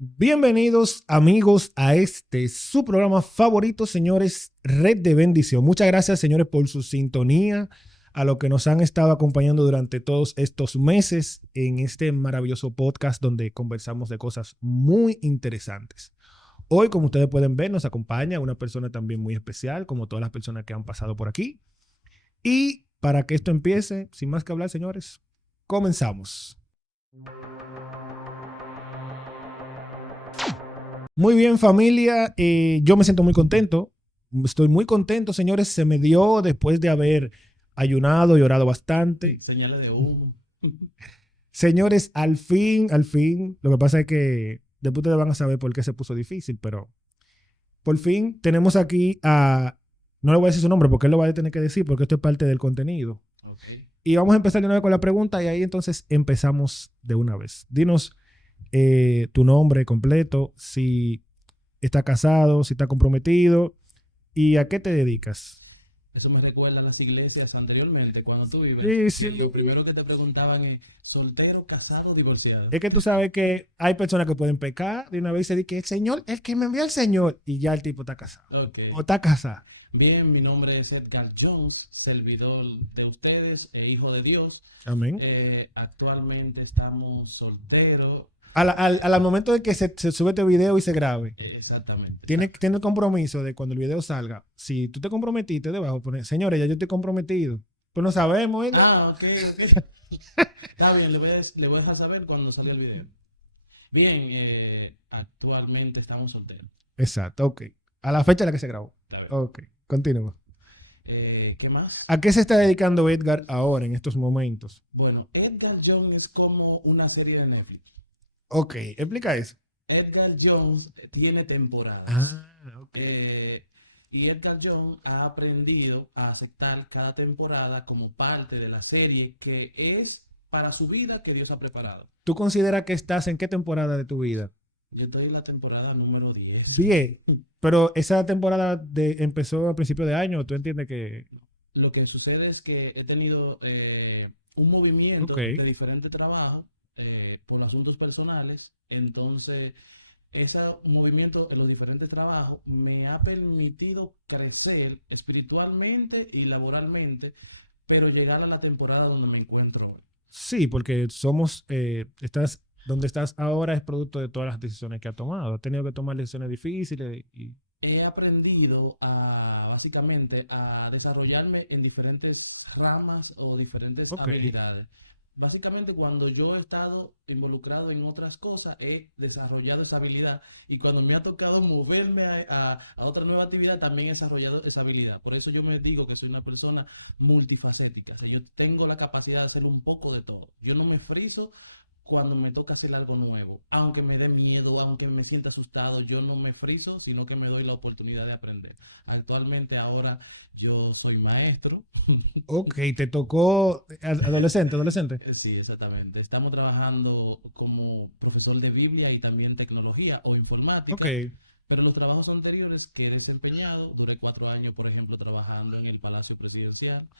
Bienvenidos amigos a su programa favorito, señores, Red de Bendición. Muchas gracias, señores, por su sintonía, a los que nos han estado acompañando durante todos estos meses en este maravilloso podcast donde conversamos de cosas muy interesantes. Hoy, como ustedes pueden ver, nos acompaña una persona también muy especial, como todas las personas que han pasado por aquí. Y para que esto empiece, sin más que hablar, señores, comenzamos. Muy bien, familia. Yo me siento muy contento. Estoy muy contento, señores. Se me dio después de haber ayunado y orado bastante. Señales de humo. Señores, al fin. Lo que pasa es que después ustedes van a saber por qué se puso difícil, pero por fin tenemos aquí a... No le voy a decir su nombre porque él lo va a tener que decir porque esto es parte del contenido. Ok. Y vamos a empezar de una vez con la pregunta y ahí entonces empezamos de una vez. Dinos tu nombre completo, si está casado, si está comprometido y a qué te dedicas. Eso me recuerda a las iglesias anteriormente, cuando tú ibas, Sí, que sí. lo primero que te preguntaban es soltero, casado, divorciado. Es que tú sabes que hay personas que pueden pecar de una vez y decir que el Señor, el que me envió el Señor, y ya el tipo está casado. Ok. O está casada. Bien, mi nombre es Edgar Jones, servidor de ustedes e hijo de Dios. Amén. Actualmente estamos solteros. Al momento de que se sube este video y se grabe, Exactamente. tiene el compromiso de cuando el video salga. Si tú te comprometiste, debajo poner, señores, ya yo estoy comprometido. Pues no sabemos, ¿eh? Ok. Está bien, le voy a dejar saber cuando salga el video. Bien, actualmente estamos solteros. Exacto, ok. A la fecha en la que se grabó. Está bien. Ok, continúa. ¿Qué más? ¿A qué se está dedicando Edgar ahora, en estos momentos? Bueno, Edgar Jones es como una serie de Netflix. Ok, explica eso. Edgar Jones tiene temporadas. Ok. Eh, y Edgar Jones ha aprendido a aceptar cada temporada como parte de la serie que es para su vida que Dios ha preparado. ¿Tú consideras que estás en qué temporada de tu vida? Yo estoy en la temporada número 10. 10. Pero esa temporada empezó a principio de año. ¿Tú entiendes que...? Lo que sucede es que he tenido un movimiento Ok. de diferentes trabajos por asuntos personales. Entonces, ese movimiento en los diferentes trabajos me ha permitido crecer espiritualmente y laboralmente, pero llegar a la temporada donde me encuentro hoy. Sí, porque donde estás ahora es producto de todas las decisiones que has tomado. Has tenido que tomar decisiones difíciles y... He aprendido básicamente a desarrollarme en diferentes ramas o diferentes Ok. habilidades. Básicamente, cuando yo he estado involucrado en otras cosas, he desarrollado esa habilidad, y cuando me ha tocado moverme a otra nueva actividad, también he desarrollado esa habilidad. Por eso yo me digo que soy una persona multifacética. O sea, yo tengo la capacidad de hacer un poco de todo. Yo no me friso cuando me toca hacer algo nuevo. Aunque me dé miedo, aunque me sienta asustado, yo no me friso, sino que me doy la oportunidad de aprender. Actualmente ahora yo soy maestro. Ok, te tocó adolescente. Sí, exactamente. Estamos trabajando como profesor de Biblia y también tecnología o Ok. informática. Pero los trabajos anteriores que he desempeñado, duré 4 años, por ejemplo, trabajando en el Palacio Presidencial.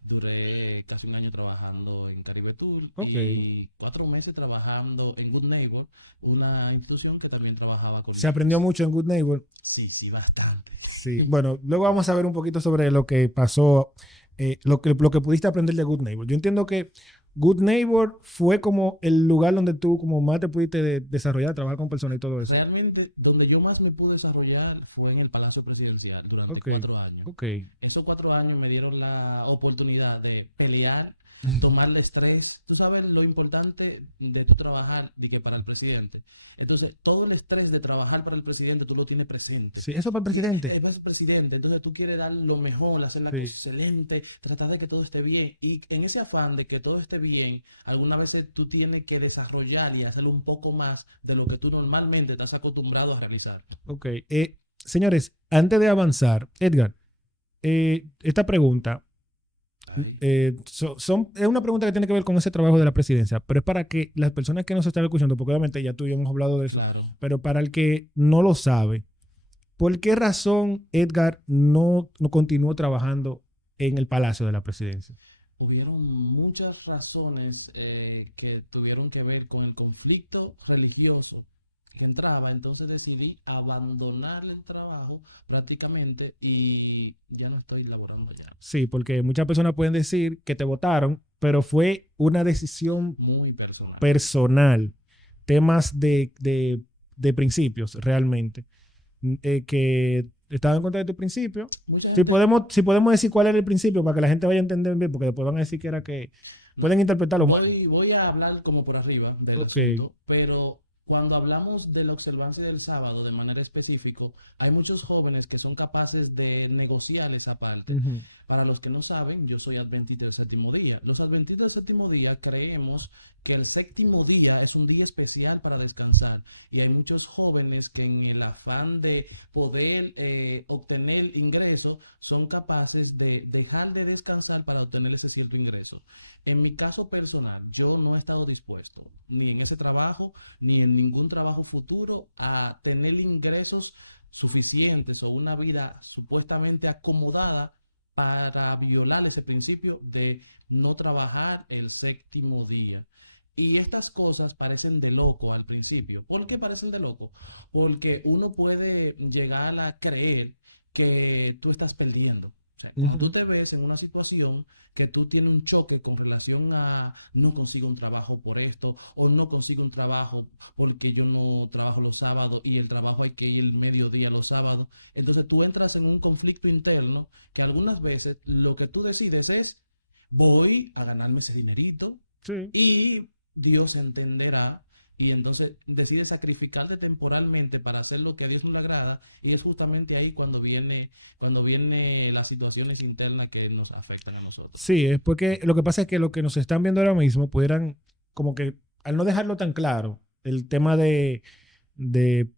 Duré casi un año trabajando en Caribe Tour Ok. y 4 meses trabajando en Good Neighbor, una institución que también trabajaba con Se aprendió niños. mucho en Good Neighbor. Sí, bastante. Sí. Bueno, luego vamos a ver un poquito sobre lo que pasó, lo que pudiste aprender de Good Neighbor. Yo entiendo que Good Neighbor fue como el lugar donde tú como más te pudiste desarrollar, trabajar con personas y todo eso. Realmente, donde yo más me pude desarrollar fue en el Palacio Presidencial durante Ok. 4 años. Ok. Esos 4 años me dieron la oportunidad de pelear, tomarle estrés. Tú sabes lo importante de tu trabajar de que para el presidente. Entonces, todo el estrés de trabajar para el presidente tú lo tienes presente. Sí, eso para el presidente. Es presidente, entonces tú quieres dar lo mejor, hacer la Sí. cosa excelente, tratar de que todo esté bien. Y en ese afán de que todo esté bien, algunas veces tú tienes que desarrollar y hacerlo un poco más de lo que tú normalmente estás acostumbrado a realizar. Ok. Señores, antes de avanzar, Edgar, esta pregunta Ay. es una pregunta que tiene que ver con ese trabajo de la presidencia, pero es para que las personas que nos están escuchando, porque obviamente ya tú y yo hemos hablado de eso, Claro. pero para el que no lo sabe, ¿por qué razón Edgar no continuó trabajando en el Palacio de la Presidencia? Hubieron muchas razones que tuvieron que ver con el conflicto religioso que entraba, entonces decidí abandonar el trabajo prácticamente y ya no estoy laborando allá. Sí, porque muchas personas pueden decir que te votaron, pero fue una decisión Muy personal. personal, temas de principios realmente, que estaban en contra de tu principio. Mucha Si gente, podemos, si podemos decir cuál era el principio para que la gente vaya a entender bien, porque después van a decir que era que no, pueden interpretarlo mal. voy a hablar como por arriba del Ok. asunto, pero cuando hablamos de la observancia del sábado de manera específica, hay muchos jóvenes que son capaces de negociar esa parte. Ujú. Para los que no saben, yo soy adventista del séptimo día. Los adventistas del séptimo día creemos que el séptimo día es un día especial para descansar y hay muchos jóvenes que en el afán de poder obtener ingresos son capaces de dejar de descansar para obtener ese cierto ingreso. En mi caso personal, yo no he estado dispuesto ni en ese trabajo ni en ningún trabajo futuro a tener ingresos suficientes o una vida supuestamente acomodada para violar ese principio de no trabajar el séptimo día. Y estas cosas parecen de loco al principio. ¿Por qué parecen de loco? Porque uno puede llegar a creer que tú estás perdiendo. O sea, cuando tú Ujú. te ves en una situación que tú tienes un choque con relación a no consigo un trabajo por esto o no consigo un trabajo porque yo no trabajo los sábados y el trabajo hay que ir el mediodía los sábados, entonces tú entras en un conflicto interno que algunas veces lo que tú decides es voy a ganarme ese dinerito Sí. y Dios entenderá y entonces decide sacrificarte temporalmente para hacer lo que a Dios no le agrada y es justamente ahí cuando viene las situaciones internas que nos afectan a nosotros. Sí, es porque lo que pasa es que lo que nos están viendo ahora mismo pudieran, como que al no dejarlo tan claro, el tema de, de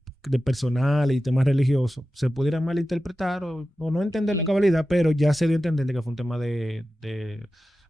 personal y temas religiosos, se pudieran malinterpretar o no entender la Mm, cabalidad, pero ya se dio a entender de que fue un tema de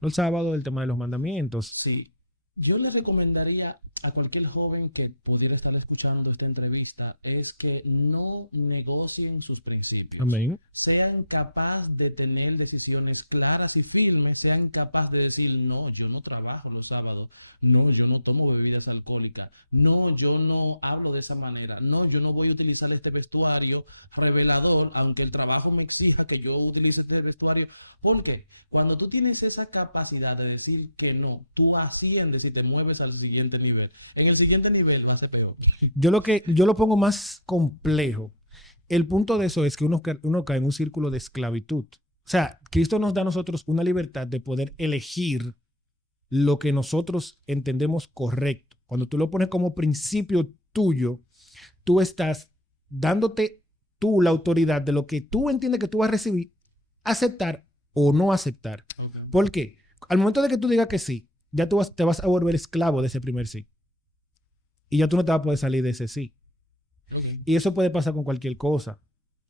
los sábados, el tema de los mandamientos. sí, yo le recomendaría a cualquier joven que pudiera estar escuchando esta entrevista es que no negocien sus principios. Amén. Sean capaces de tener decisiones claras y firmes, sean capaces de decir, no, yo no trabajo los sábados, no, yo no tomo bebidas alcohólicas, no, yo no hablo de esa manera, no, yo no voy a utilizar este vestuario revelador, aunque el trabajo me exija que yo utilice este vestuario. ¿Por qué? Cuando tú tienes esa capacidad de decir que no, tú asciendes y te mueves al siguiente nivel. En el siguiente nivel va a ser peor. Yo lo pongo más complejo. El punto de eso es que uno cae en un círculo de esclavitud. O sea, Cristo nos da a nosotros una libertad de poder elegir lo que nosotros entendemos correcto. Cuando tú lo pones como principio tuyo, tú estás dándote tú la autoridad de lo que tú entiendes que tú vas a recibir, aceptar o no aceptar. Okay. ¿Por qué? Al momento de que tú digas que sí, ya te vas a volver esclavo de ese primer sí. Y ya tú no te vas a poder salir de ese sí. Okay. Y eso puede pasar con cualquier cosa.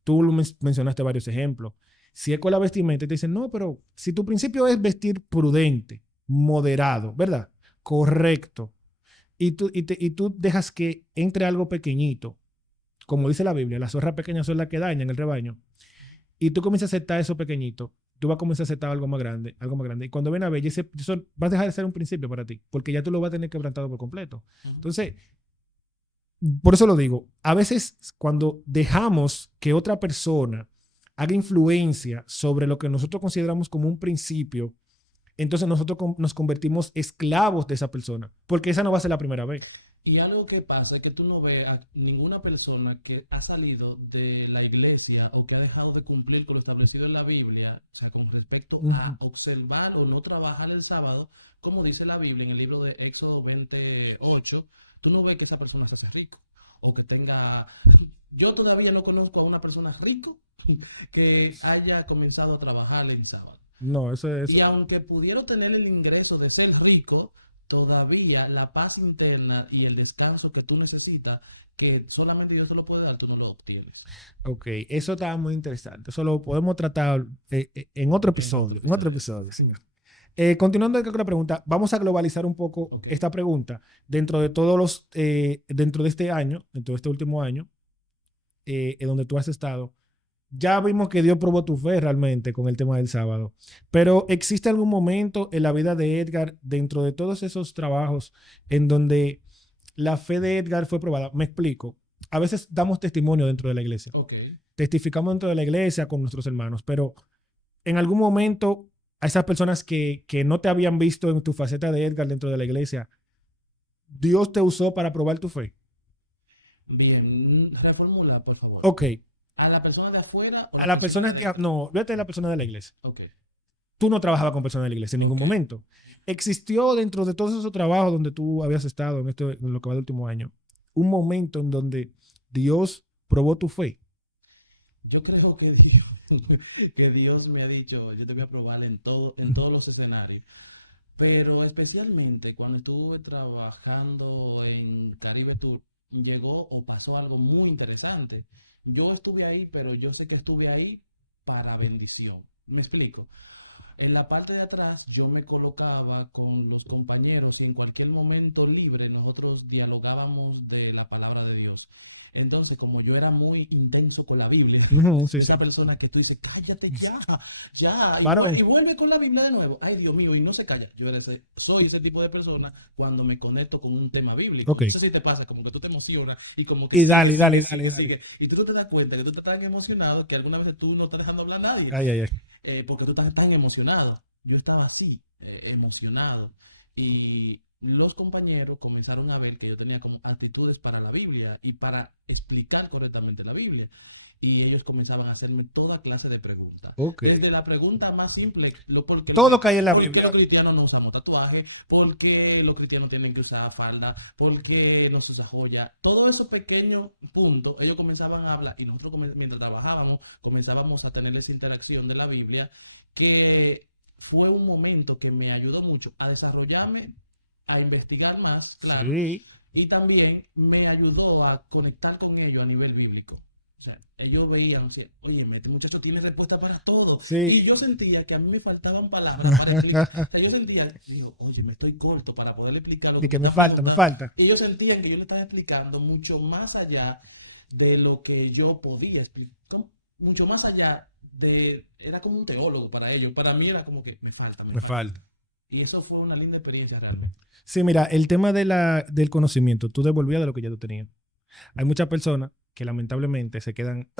Tú mencionaste varios ejemplos. Si es con la vestimenta, te dicen, no, pero si tu principio es vestir prudente, moderado, ¿verdad? Correcto. Y tú dejas que entre algo pequeñito, como dice la Biblia, las zorras pequeñas son las que dañan el rebaño. Y tú comienzas a aceptar eso pequeñito, tú vas a comenzar a aceptar algo más grande, algo más grande. Y cuando ven a ver, eso va a dejar de ser un principio para ti, porque ya tú lo vas a tener quebrantado por completo. Uh-huh. Entonces, por eso lo digo, a veces cuando dejamos que otra persona haga influencia sobre lo que nosotros consideramos como un principio, entonces nosotros nos convertimos esclavos de esa persona, porque esa no va a ser la primera vez. Y algo que pasa es que tú no ves a ninguna persona que ha salido de la iglesia o que ha dejado de cumplir con lo establecido en la Biblia, o sea, con respecto a observar o no trabajar el sábado, como dice la Biblia en el libro de Éxodo 28, tú no ves que esa persona se hace rico o que tenga... Yo todavía no conozco a una persona rico que haya comenzado a trabajar en sábado. No, eso es... Y aunque pudiera tener el ingreso de ser rico, todavía la paz interna y el descanso que tú necesitas, que solamente Dios te lo puede dar, tú no lo obtienes. Ok, eso está muy interesante. Eso lo podemos tratar en otro episodio. En otro episodio. Sí. Continuando con la pregunta, vamos a globalizar un poco esta pregunta dentro de todos los, dentro de este año, dentro de este último año, en donde tú has estado. Ya vimos que Dios probó tu fe realmente con el tema del sábado. Pero ¿existe algún momento en la vida de Edgar, dentro de todos esos trabajos, en donde la fe de Edgar fue probada. Me explico. A veces damos testimonio dentro de la iglesia. Ok. Testificamos dentro de la iglesia con nuestros hermanos, pero en algún momento a esas personas que no te habían visto en tu faceta de Edgar dentro de la iglesia, Dios te usó para probar tu fe. Bien, reformula, por favor. Ok. ¿A la persona de afuera o A la la persona persona de adentro? no, vete a la persona de la iglesia. Ok. Tú no trabajabas con personas de la iglesia en ningún Ok. momento. Existió dentro de todos esos trabajos donde tú habías estado en lo que va del último año, un momento en donde Dios probó tu fe. Yo creo que Dios me ha dicho, yo te voy a probar en todos los escenarios. Pero especialmente cuando estuve trabajando en Caribe Tour, llegó o pasó algo muy interesante. Yo estuve ahí, pero yo sé que estuve ahí para bendición. Me explico. En la parte de atrás yo me colocaba con los compañeros y en cualquier momento libre nosotros dialogábamos de la palabra de Dios. Entonces, como yo era muy intenso con la Biblia, Sí, de sí. esa persona que tú dices, cállate ya, ya, Varón. y vuelve con la Biblia de nuevo. Ay, Dios mío, y no se calla. Soy ese tipo de persona cuando me conecto con un tema bíblico. Ok. No sé si te pasa, como que tú te emocionas y como que Y sigue, dale, sigue, dale, sigue, dale, sigue. Y tú no te das cuenta que tú estás tan emocionado que alguna vez tú no estás dejando hablar a nadie Ay, ay, ay. porque tú estás tan emocionado. Yo estaba así, emocionado. Y los compañeros comenzaron a ver que yo tenía como actitudes para la Biblia y para explicar correctamente la Biblia. Y ellos comenzaban a hacerme toda clase de preguntas. Ok. Desde la pregunta más simple, Todo cae en la ¿por qué Biblia. los cristianos no usamos tatuaje? ¿Por qué los cristianos tienen que usar falda? ¿Por qué no se usa joya? Todos esos pequeños puntos, ellos comenzaban a hablar y nosotros mientras trabajábamos comenzábamos a tener esa interacción de la Biblia que fue un momento que me ayudó mucho a desarrollarme, a investigar más, claro, Sí. y también me ayudó a conectar con ellos a nivel bíblico. O sea, ellos veían, oye, este muchacho tiene respuesta para todo. Sí. Y yo sentía que a mí me faltaban palabras para explicar. O sea, yo sentía, digo, oye, me estoy corto para poder explicar lo que me están preguntando. Me falta. Y ellos sentían que yo le estaba explicando mucho más allá de lo que yo podía explicar. Mucho más allá era como un teólogo para ellos. Para mí era como que me falta. Y eso fue una linda experiencia realmente. Sí, mira, el tema del conocimiento, tú devolvías de lo que ya tú tenías. Hay muchas personas que lamentablemente se quedan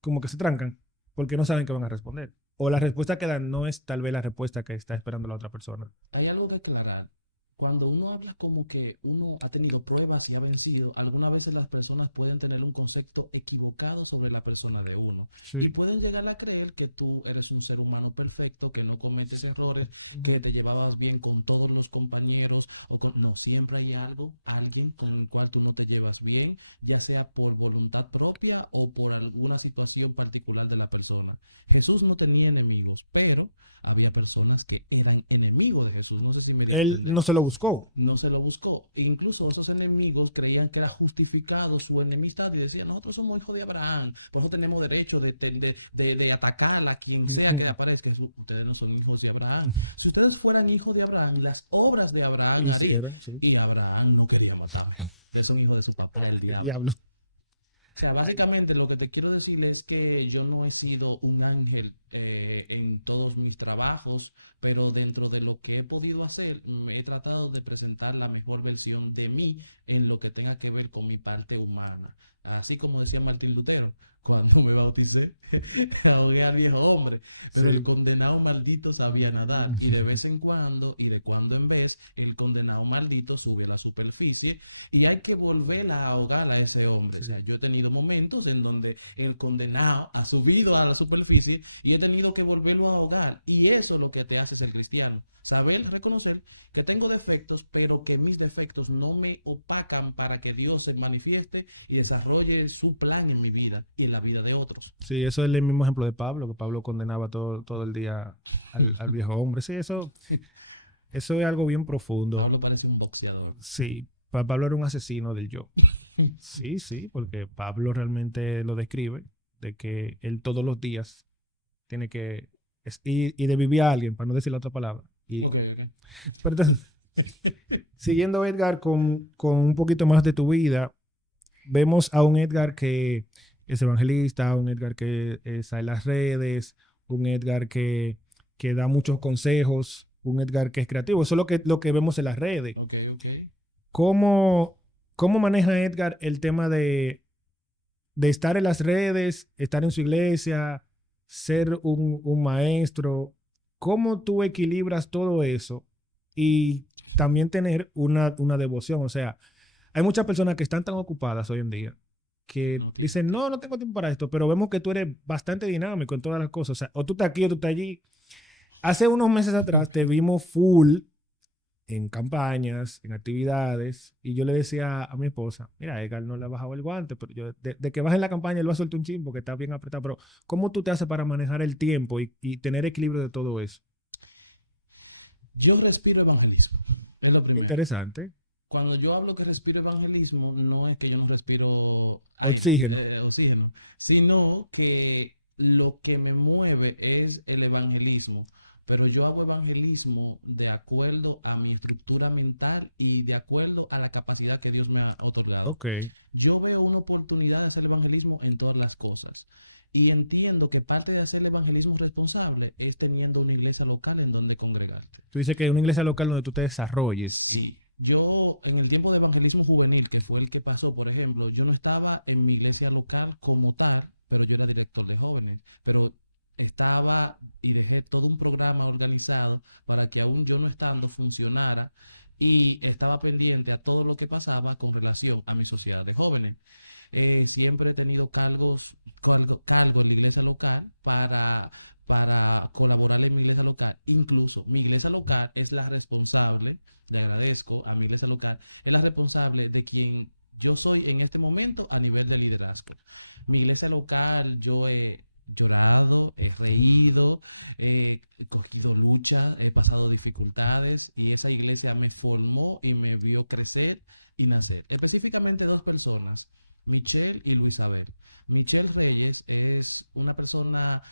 como que se trancan porque no saben qué van a responder. O la respuesta que dan no es tal vez la respuesta que está esperando la otra persona. Hay algo que aclarar. Cuando uno habla como que uno ha tenido pruebas y ha vencido, algunas veces las personas pueden tener un concepto equivocado sobre la persona de uno. Sí. Y pueden llegar a creer que tú eres un ser humano perfecto, que no cometes errores, que te llevabas bien con todos los compañeros. No, siempre hay alguien con el cual tú no te llevas bien, ya sea por voluntad propia o por alguna situación particular de la persona. Jesús no tenía enemigos, pero había personas que eran enemigos de Jesús. No sé si me di a Él entender. no se lo buscó. No se lo buscó. Incluso esos enemigos creían que era justificado su enemistad y decían, nosotros somos hijos de Abraham, por eso tenemos derecho de atacar a quien sea que aparezca. Ustedes no son hijos de Abraham. Si ustedes fueran hijos de Abraham, las obras de Abraham harían. Sí. Y Abraham no quería matarme. Ustedes son hijos de su papá, el diablo. O sea, básicamente lo que te quiero decir es que yo no he sido un ángel en todos mis trabajos, pero dentro de lo que he podido hacer, he tratado de presentar la mejor versión de mí en lo que tenga que ver con mi parte humana. Así como decía Martín Lutero, cuando me bauticé, ahogué al viejo hombre, pero el condenado maldito sabía nadar y de vez en cuando y de cuando en vez, el condenado maldito sube a la superficie y hay que volver a ahogar a ese hombre. O sea, yo he tenido momentos en donde el condenado ha subido a la superficie y he tenido que volverlo a ahogar. Y eso es lo que te hace ser cristiano. Saber reconocer que tengo defectos, pero que mis defectos no me opacan para que Dios se manifieste y desarrolle su plan en mi vida y en la vida de otros. Sí, eso es el mismo ejemplo de Pablo, que Pablo condenaba todo el día al viejo hombre. Sí, eso es algo bien profundo. Pablo parece un boxeador. Sí, Pablo era un asesino del yo. Sí, porque Pablo realmente lo describe, de que él todos los días tiene que y de vivir a alguien, para no decir la otra palabra. Ok. Pero entonces, siguiendo, Edgar, con un poquito más de tu vida, vemos a un Edgar que es evangelista, un Edgar que está en las redes, un Edgar que da muchos consejos, un Edgar que es creativo. Eso es lo que vemos en las redes. Ok. ¿Cómo ¿cómo maneja Edgar el tema de estar en las redes, estar en su iglesia, ser un maestro? ¿Cómo tú equilibras todo eso y también tener una devoción? O sea, hay muchas personas que están tan ocupadas hoy en día Que que no tiene dicen, tiempo. no, no tengo tiempo para esto, pero vemos que tú eres bastante dinámico en todas las cosas. O sea, o tú estás aquí o tú estás allí. Hace unos meses atrás te vimos full en campañas, en actividades, y yo le decía a mi esposa, mira, Edgar no le ha bajado el guante, pero yo, de que baje en la campaña, él va a soltar un chin porque está bien apretado, pero ¿cómo tú te haces para manejar el tiempo y tener equilibrio de todo eso? Yo respiro evangelismo. Es lo primero. Interesante. Cuando yo hablo que respiro evangelismo, no es que yo no respiro aire, Oxígeno. oxígeno, sino que lo que me mueve es el evangelismo. Pero yo hago evangelismo de acuerdo a mi estructura mental y de acuerdo a la capacidad que Dios me ha otorgado. Ok. Yo veo una oportunidad de hacer evangelismo en todas las cosas. Y entiendo que parte de hacer el evangelismo responsable es teniendo una iglesia local en donde congregarte. Tú dices que es una iglesia local donde tú te desarrolles. Sí. Yo, en el tiempo de evangelismo juvenil, que fue el que pasó, por ejemplo, yo no estaba en mi iglesia local como tal, pero yo era director de jóvenes. Pero estaba y dejé todo un programa organizado para que aún yo no estando funcionara y estaba pendiente a todo lo que pasaba con relación a mi sociedad de jóvenes. Siempre he tenido cargo en la iglesia local para colaborar en mi iglesia local. Incluso mi iglesia local es la responsable, le agradezco a mi iglesia local, es la responsable de quien yo soy en este momento a nivel de liderazgo. Mi iglesia local, yo he llorado, he reído, he cogido luchas, he pasado dificultades y esa iglesia me formó y me vio crecer y nacer. Específicamente dos personas, Michelle y Luisabel. Michelle Reyes es una persona,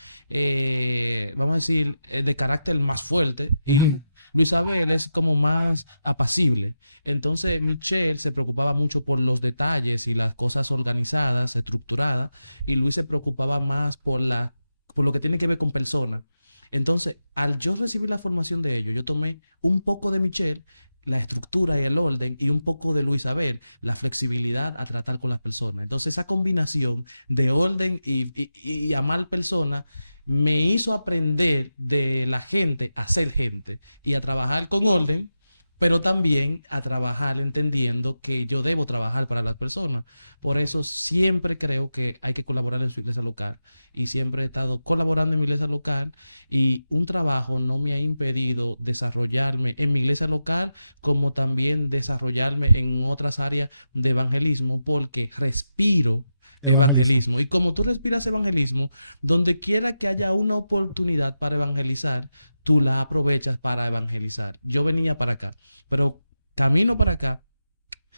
vamos a decir, de carácter más fuerte y Luisabel es como más apacible. Entonces Michelle se preocupaba mucho por los detalles y las cosas organizadas, estructuradas, y Luis se preocupaba más por lo que tiene que ver con personas. Entonces, al yo recibir la formación de ellos, yo tomé un poco de Michelle, la estructura y el orden, y un poco de Luis Abel, la flexibilidad a tratar con las personas. Entonces, esa combinación de orden y amar personas me hizo aprender de la gente a ser gente y a trabajar con orden, pero también a trabajar entendiendo que yo debo trabajar para las personas. Por eso siempre creo que hay que colaborar en su iglesia local y siempre he estado colaborando en mi iglesia local y un trabajo no me ha impedido desarrollarme en mi iglesia local como también desarrollarme en otras áreas de evangelismo porque respiro Evangelismo. evangelismo. Y como tú respiras evangelismo, donde quiera que haya una oportunidad para evangelizar, tú la aprovechas para evangelizar. Yo venía para acá, pero camino para acá,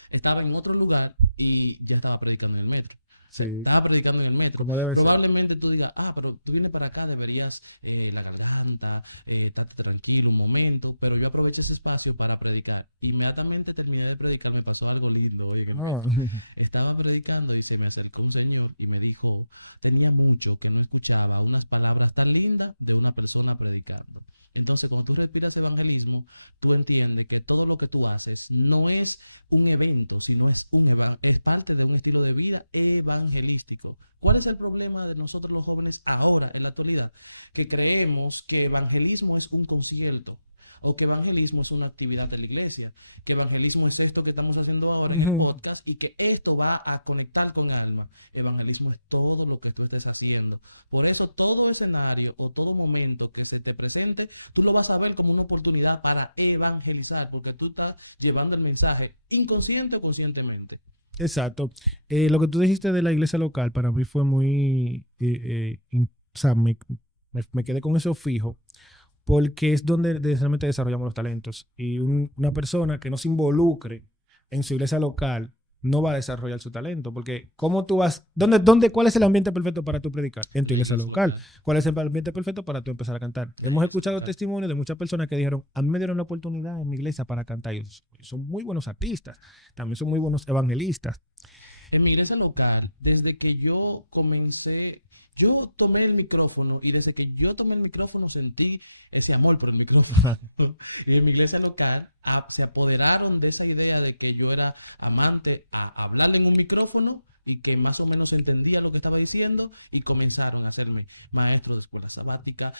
estaba en otro lugar y ya estaba predicando en el metro. O sea, Sí. estaba predicando en el metro. Como debe ser. Probablemente tú digas, pero tú vienes para acá, deberías la garganta, estate tranquilo un momento, pero yo aproveché ese espacio para predicar. Inmediatamente terminé de predicar, me pasó algo lindo hoy en el Ah. metro. Estaba predicando y se me acercó un señor y me dijo, tenía mucho que no escuchaba unas palabras tan lindas de una persona predicando. Entonces, cuando tú respiras evangelismo, tú entiendes que todo lo que tú haces no es un evento, sino es parte de un estilo de vida evangelístico. ¿Cuál es el problema de nosotros los jóvenes ahora, en la actualidad? Que creemos que evangelismo es un concierto o que evangelismo es una actividad de la iglesia, que evangelismo es esto que estamos haciendo ahora en el podcast y que esto va a conectar con alma. Evangelismo es todo lo que tú estés haciendo. Por eso todo escenario o todo momento que se te presente, tú lo vas a ver como una oportunidad para evangelizar, porque tú estás llevando el mensaje inconsciente o conscientemente. Exacto. Lo que tú dijiste de la iglesia local para mí fue muy... o sea, me quedé con eso fijo porque es donde realmente desarrollamos los talentos. Y una persona que no se involucre en su iglesia local no va a desarrollar su talento, porque ¿cómo tú vas? ¿Cuál es el ambiente perfecto para tu predicar? En tu La iglesia iglesia local. local. ¿Cuál es el ambiente perfecto para tú empezar a cantar? La Hemos iglesia escuchado local. testimonios de muchas personas que dijeron, a mí me dieron la oportunidad en mi iglesia para cantar. Y son muy buenos artistas, también son muy buenos evangelistas. En mi iglesia local, desde que yo comencé, yo tomé el micrófono y desde que yo tomé el micrófono sentí ese amor por el micrófono. Y en mi iglesia local se apoderaron de esa idea de que yo era amante a hablarle en un micrófono y que más o menos entendía lo que estaba diciendo y comenzaron a hacerme maestro de escuela sabática,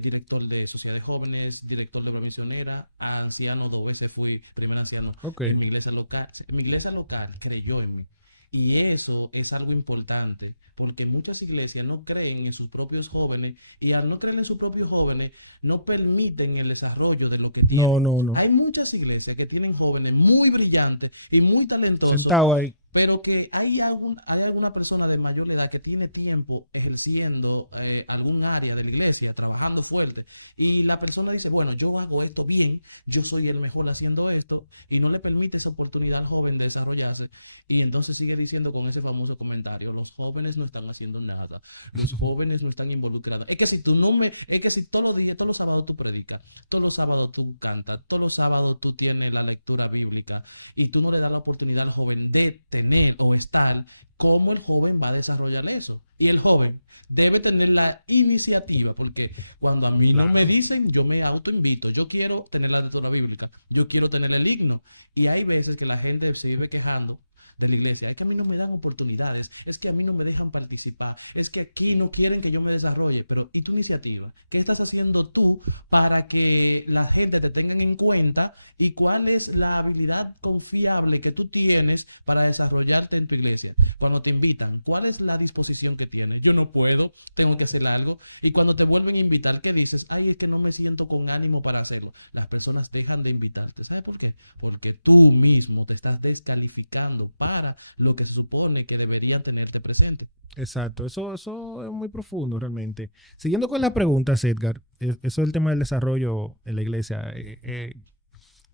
director de sociedad de jóvenes, director de obra misionera, anciano, 2 veces fui primer anciano Ok. en mi iglesia local. Mi iglesia local creyó en mí. Y eso es algo importante porque muchas iglesias no creen en sus propios jóvenes y al no creer en sus propios jóvenes no permiten el desarrollo de lo que No, tienen. no, no. Hay muchas iglesias que tienen jóvenes muy brillantes y muy talentosos, Sentado ahí. pero que hay alguna persona de mayor edad que tiene tiempo ejerciendo algún área de la iglesia, trabajando fuerte, y la persona dice, bueno, yo hago esto bien, yo soy el mejor haciendo esto, y no le permite esa oportunidad al joven de desarrollarse, y entonces sigue diciendo con ese famoso comentario, los jóvenes no están haciendo nada, los jóvenes no están involucrados. Es que si tú no me, es que si todos los días, todos los sábados tú predicas, todos los sábados tú cantas, todos los sábados tú tienes la lectura bíblica, y tú no le das la oportunidad al joven de tener o estar, ¿cómo el joven va a desarrollar eso? Y el joven debe tener la iniciativa, porque cuando a mí no me dicen, yo me autoinvito. Yo quiero tener la lectura bíblica, yo quiero tener el himno. Y hay veces que la gente se vive quejando de la iglesia. Es que a mí no me dan oportunidades, es que a mí no me dejan participar, es que aquí no quieren que yo me desarrolle. Pero, ¿y tu iniciativa? ¿Qué estás haciendo tú para que la gente te tengan en cuenta? ¿Y cuál es la habilidad confiable que tú tienes para desarrollarte en tu iglesia? Cuando te invitan, ¿cuál es la disposición que tienes? Yo no puedo, tengo que hacer algo. Y cuando te vuelven a invitar, ¿qué dices? Ay, es que no me siento con ánimo para hacerlo. Las personas dejan de invitarte. ¿Sabes por qué? Porque tú mismo te estás descalificando para lo que se supone que deberían tenerte presente. Exacto, eso es muy profundo realmente. Siguiendo con las preguntas, Edgar, eso es el tema del desarrollo en la iglesia,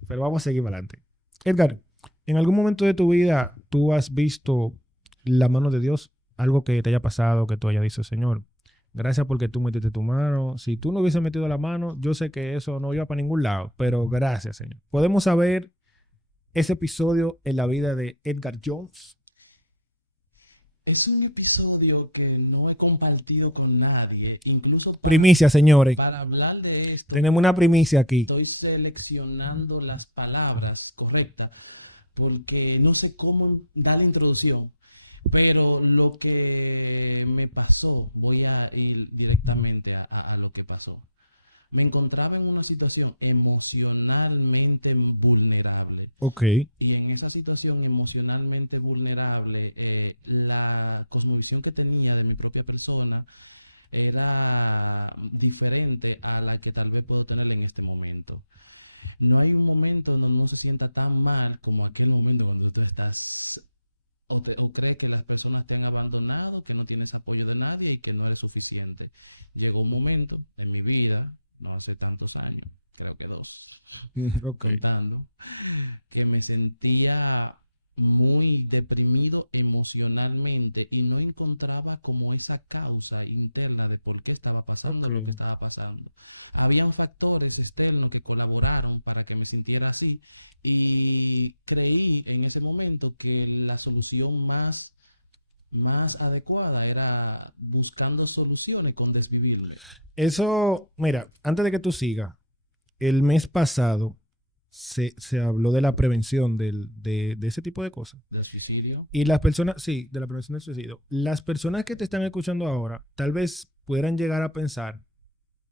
pero vamos a seguir adelante. Edgar, ¿en algún momento de tu vida tú has visto la mano de Dios? Algo que te haya pasado, que tú hayas dicho, Señor, gracias porque tú metiste tu mano. Si tú no hubieses metido la mano, yo sé que eso no iba para ningún lado, pero gracias, Señor. ¿Podemos saber ese episodio en la vida de Edgar Jones? Es un episodio que no he compartido con nadie, incluso Primicia, señores. para hablar de esto. Tenemos una primicia aquí. Estoy seleccionando las palabras correctas porque no sé cómo dar la introducción, pero lo que me pasó, voy a ir directamente a lo que pasó. Me encontraba en una situación emocionalmente vulnerable. Ok. Y en esa situación emocionalmente vulnerable, la cosmovisión que tenía de mi propia persona era diferente a la que tal vez puedo tener en este momento. No hay un momento donde uno se sienta tan mal como aquel momento cuando tú estás o crees que las personas te han abandonado, que no tienes apoyo de nadie y que no eres suficiente. Llegó un momento en mi vida, no hace tantos años, creo que 2, Ok. contando, que me sentía muy deprimido emocionalmente y no encontraba como esa causa interna de por qué estaba pasando lo que estaba pasando. Habían factores externos que colaboraron para que me sintiera así y creí en ese momento que la solución más adecuada era buscando soluciones con desvivirme. Eso, mira, antes de que tú sigas, el mes pasado se habló de la prevención de ese tipo de cosas. Del suicidio. Y las personas, sí, de la prevención del suicidio. Las personas que te están escuchando ahora, tal vez pudieran llegar a pensar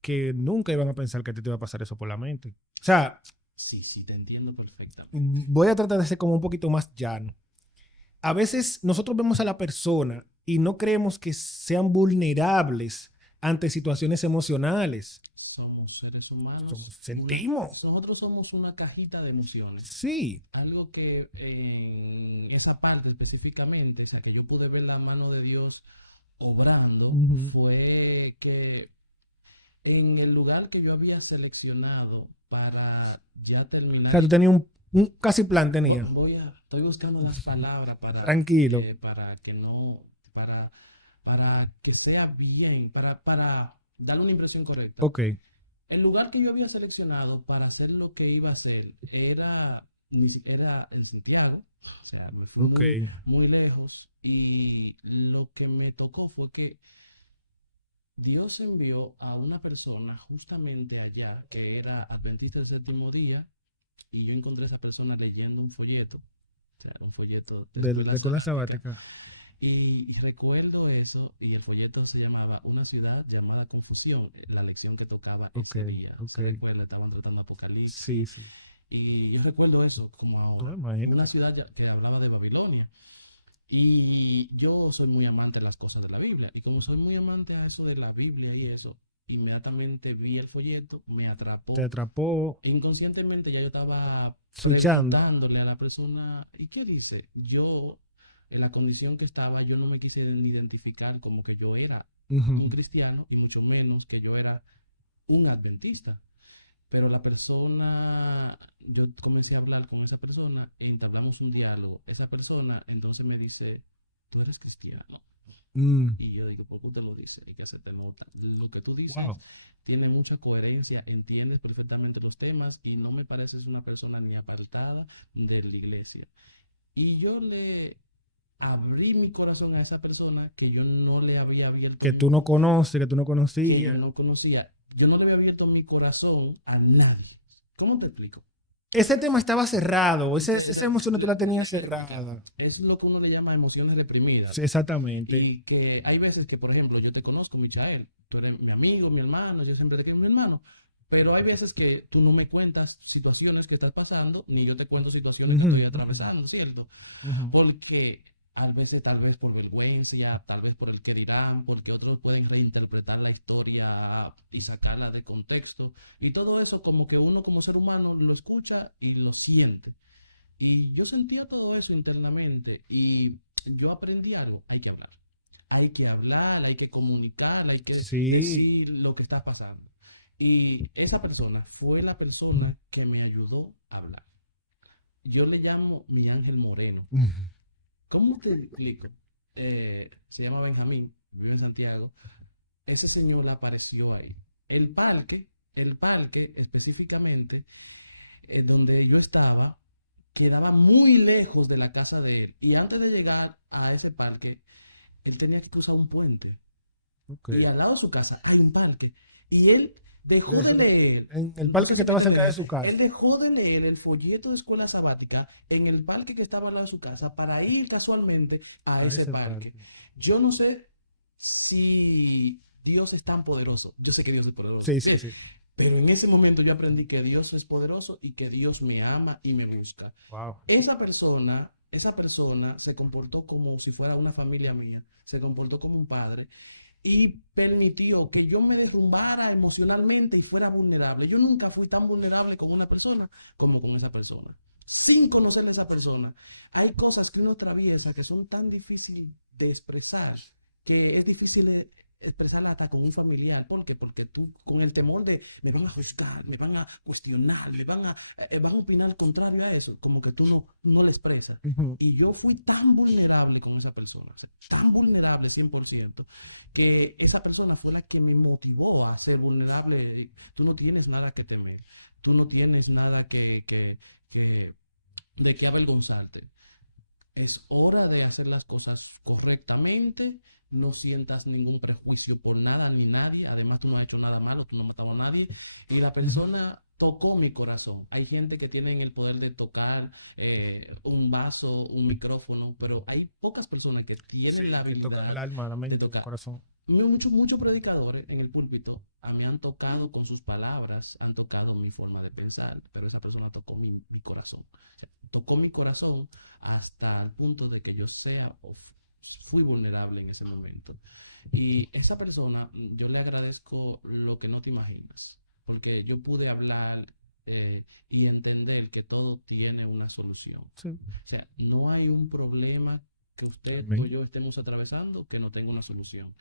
que nunca iban a pensar que te iba a pasar eso por la mente. O sea, Sí, te entiendo perfectamente. voy a tratar de ser como un poquito más llano. A veces nosotros vemos a la persona y no creemos que sean vulnerables ante situaciones emocionales. Somos seres humanos. Sentimos. Nosotros somos una cajita de emociones. Sí. Algo que en esa parte específicamente, o sea, que yo pude ver la mano de Dios obrando, fue que en el lugar que yo había seleccionado para ya O terminar. sea, tú tenías un casi plan, tenías. Estoy buscando las palabras Tranquilo. para que no, para que sea bien, para darle una impresión correcta. Ok. El lugar que yo había seleccionado para hacer lo que iba a hacer era en Santiago, O sea, me fui Ok. muy, muy lejos y lo que me tocó fue que Dios envió a una persona justamente allá que era adventista del séptimo día y yo encontré a esa persona leyendo un folleto, o sea, un folleto de De escuela escuela sabática. sabática. Y recuerdo eso, y el folleto se llamaba Una ciudad llamada Confusión, la lección que tocaba Ok, ese día. ok. Se recuerda, estaban tratando Sí, Apocalipsis, sí. y yo recuerdo eso como Ah, ahora. Una imagínate. ciudad que hablaba de Babilonia. Y yo soy muy amante de las cosas de la Biblia. Y como soy muy amante a eso de la Biblia y eso, inmediatamente vi el folleto, me Te atrapó. atrapó E inconscientemente ya yo estaba switchando. preguntándole a la persona, ¿y qué dice? Yo, en la condición que estaba, yo no me quise ni identificar como que yo era un Ujú. cristiano y mucho menos que yo era un adventista. Pero la persona, yo comencé a hablar con esa persona, entablamos un diálogo. Esa persona entonces me dice, tú eres cristiano. Mm. Y yo digo, ¿por qué usted lo dice? Hay que hacerte nota. Lo que tú dices Wow. tiene mucha coherencia, entiendes perfectamente los temas y no me pareces una persona ni apartada de la iglesia. Y yo le abrí mi corazón a esa persona que yo no le había abierto, Que tú no conoces, que tú no que yo conocías. no conocía. Yo no le había abierto mi corazón a nadie. ¿Cómo te explico? Ese tema estaba cerrado, Te- esa te- emoción no te la tenía déjame explicar. cerrada. Es lo que uno le llama emociones reprimidas. Sí, exactamente. Y que hay veces que, por ejemplo, yo te conozco, Michael, tú eres mi amigo, mi hermano, yo siempre te quiero mi hermano, pero hay veces que tú no me cuentas situaciones que estás pasando, ni yo te cuento situaciones que Ujú, estoy ujú, atravesando, ¿cierto? ujú. Porque a veces, tal vez por vergüenza, tal vez por el que dirán, porque otros pueden reinterpretar la historia y sacarla de contexto, y todo eso como que uno como ser humano lo escucha y lo siente. Y yo sentía todo eso internamente y yo aprendí algo, hay que hablar. Hay que hablar, hay que comunicar, hay que Sí. decir lo que está pasando. Y esa persona fue la persona que me ayudó a hablar. Yo le llamo mi ángel moreno. Ujú. ¿Cómo te explico? Se llama Benjamín, vive en Santiago. Ese señor apareció ahí. El parque específicamente, donde yo estaba, quedaba muy lejos de la casa de él. Y antes de llegar a ese parque, él tenía que cruzar un puente. Ok. Y al lado de su casa hay un parque. Y él dejó de leer, En el no sé parque que si me estaba está cerca de entendiendo, su él casa. dejó de leer el folleto de escuela sabática en el parque que estaba al lado de su casa para ir casualmente a A ese ese parque. parque. Yo no sé si Dios es tan poderoso. Yo sé que Dios es poderoso. Sí, sí, Bien, sí. pero en ese momento yo aprendí que Dios es poderoso y que Dios me ama y me busca. Wow. Esa persona se comportó como si fuera una familia mía, se comportó como un padre y permitió que yo me derrumbara emocionalmente y fuera vulnerable. Yo nunca fui tan vulnerable con una persona como con esa persona. Sin conocerle a esa persona, hay cosas que uno atraviesa que son tan difíciles de expresar que es difícil expresarla hasta con un familiar. ¿Por qué? Porque tú, con el temor de me van a juzgar, me van a cuestionar, van a opinar contrario a eso, como que tú no le expresas. Ujú. Y yo fui tan vulnerable con esa persona, o sea, tan vulnerable 100%, que esa persona fue la que me motivó a ser vulnerable. Tú no tienes nada que temer, tú no tienes nada que de qué avergonzarte. Es hora de hacer las cosas correctamente. No sientas ningún prejuicio por nada ni nadie. Además, tú no has hecho nada malo, tú no has matado a nadie. Y la Ujú. persona tocó mi corazón. Hay gente que tiene el poder de tocar un vaso, un micrófono, pero hay pocas personas que Sí, tienen la tocar el habilidad alma, la de mente, el tocar. corazón. Muchos predicadores en el púlpito a mí han tocado con sus palabras, han tocado mi forma de pensar, pero esa persona tocó mi corazón. O sea, tocó mi corazón hasta el punto de que yo fui vulnerable en ese momento. Y esa persona, yo le agradezco lo que no te imaginas, porque yo pude hablar y entender que todo tiene una solución. Sí. O sea, no hay un problema que usted o Amén. yo estemos atravesando que no tenga una solución.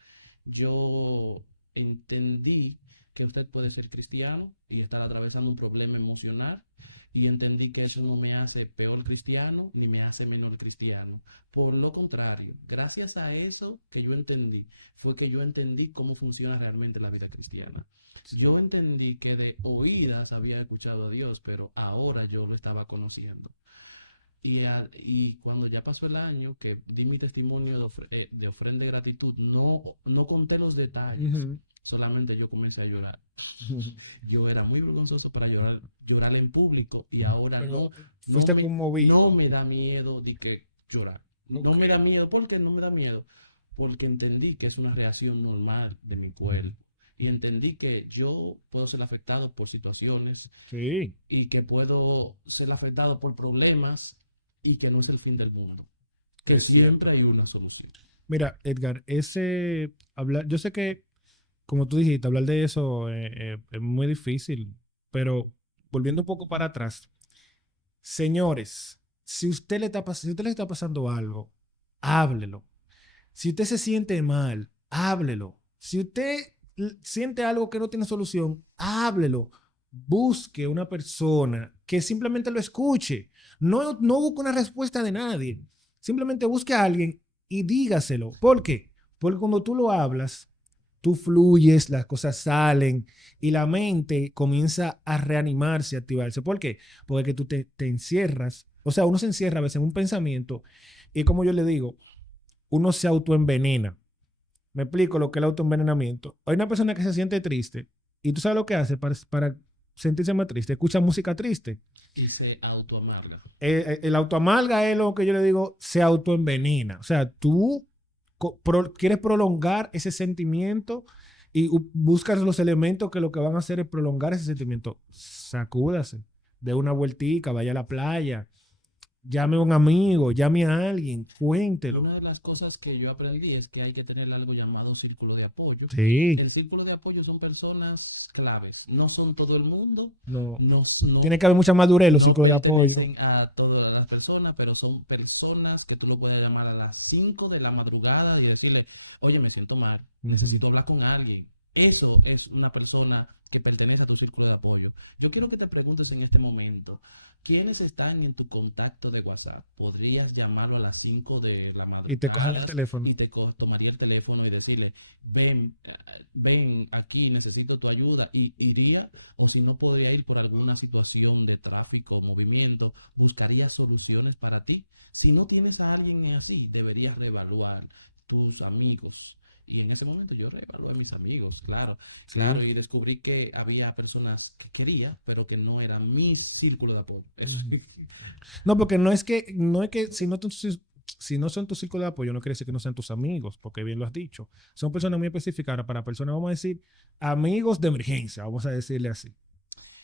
Yo entendí que usted puede ser cristiano y estar atravesando un problema emocional y entendí que eso no me hace peor cristiano ni me hace menor cristiano. Por lo contrario, gracias a eso que yo entendí, fue que yo entendí cómo funciona realmente la vida cristiana. Sí. Yo entendí que de oídas había escuchado a Dios, pero ahora yo lo estaba conociendo. Y cuando ya pasó el año, que di mi testimonio de ofrenda de gratitud, no conté los detalles, Ujú. solamente yo comencé a llorar. Yo era muy vergonzoso para llorar en público y ahora Pero no fuiste me, conmovido. no me da miedo de que llorar. No Ok. me da miedo. ¿Por qué no me da miedo? Porque entendí que es una reacción normal de mi cuerpo y entendí que yo puedo ser afectado por situaciones Sí. y que puedo ser afectado por problemas y que no es el fin del mundo, que Es cierto. siempre hay una solución. Mira, Edgar, yo sé que, como tú dijiste, hablar de eso es muy difícil, pero volviendo un poco para atrás, señores, si usted le está pasando algo, háblelo. Si usted se siente mal, háblelo. Si usted siente algo que no tiene solución, háblelo. Busque una persona que simplemente lo escuche. No busque una respuesta de nadie. Simplemente busque a alguien y dígaselo. ¿Por qué? Porque cuando tú lo hablas, tú fluyes, las cosas salen y la mente comienza a reanimarse, a activarse. ¿Por qué? Porque tú te encierras. O sea, uno se encierra a veces en un pensamiento y como yo le digo, uno se autoenvenena. Me explico lo que es el autoenvenenamiento. Hay una persona que se siente triste y tú sabes lo que hace para sentirse más triste. Escucha música triste. Y se autoamarga. El autoamalga es lo que yo le digo, se autoenvenena. O sea, tú quieres prolongar ese sentimiento y buscas los elementos que lo que van a hacer es prolongar ese sentimiento. Sacúdase, dé una vueltica, vaya a la playa, llame a un amigo, llame a alguien, cuéntelo. Una de las cosas que yo aprendí es que hay que tener algo llamado círculo de apoyo. Sí. El círculo de apoyo son personas claves. No son todo el mundo, No. no, no, Tiene que haber mucha madurez en los no círculos de apoyo. pertenecen a todas las personas, pero son personas que tú lo puedes llamar a las 5 de la madrugada y decirle, oye, me siento mal, necesito hablar con alguien. Eso es una persona que pertenece a tu círculo de apoyo. Yo quiero que te preguntes en este momento, ¿quiénes están en tu contacto de WhatsApp? ¿Podrías llamarlo a las 5 de la Y te cogen el madrugada teléfono. y tomaría el teléfono y decirle, ven, ven aquí, necesito tu ayuda? Y iría, o si no podría ir por alguna situación de tráfico o movimiento, buscaría soluciones para ti. Si no tienes a alguien así, deberías reevaluar tus amigos. Y en ese momento yo reevalué a mis amigos, claro, claro, Sí. y descubrí que había personas que quería, pero que no eran mi círculo de apoyo. Eso. No, porque no es que si no son tu círculo de apoyo, no quiere decir que no sean tus amigos, porque bien lo has dicho. Son personas muy específicas. Ahora, para personas, vamos a decir, amigos de emergencia, vamos a decirle así.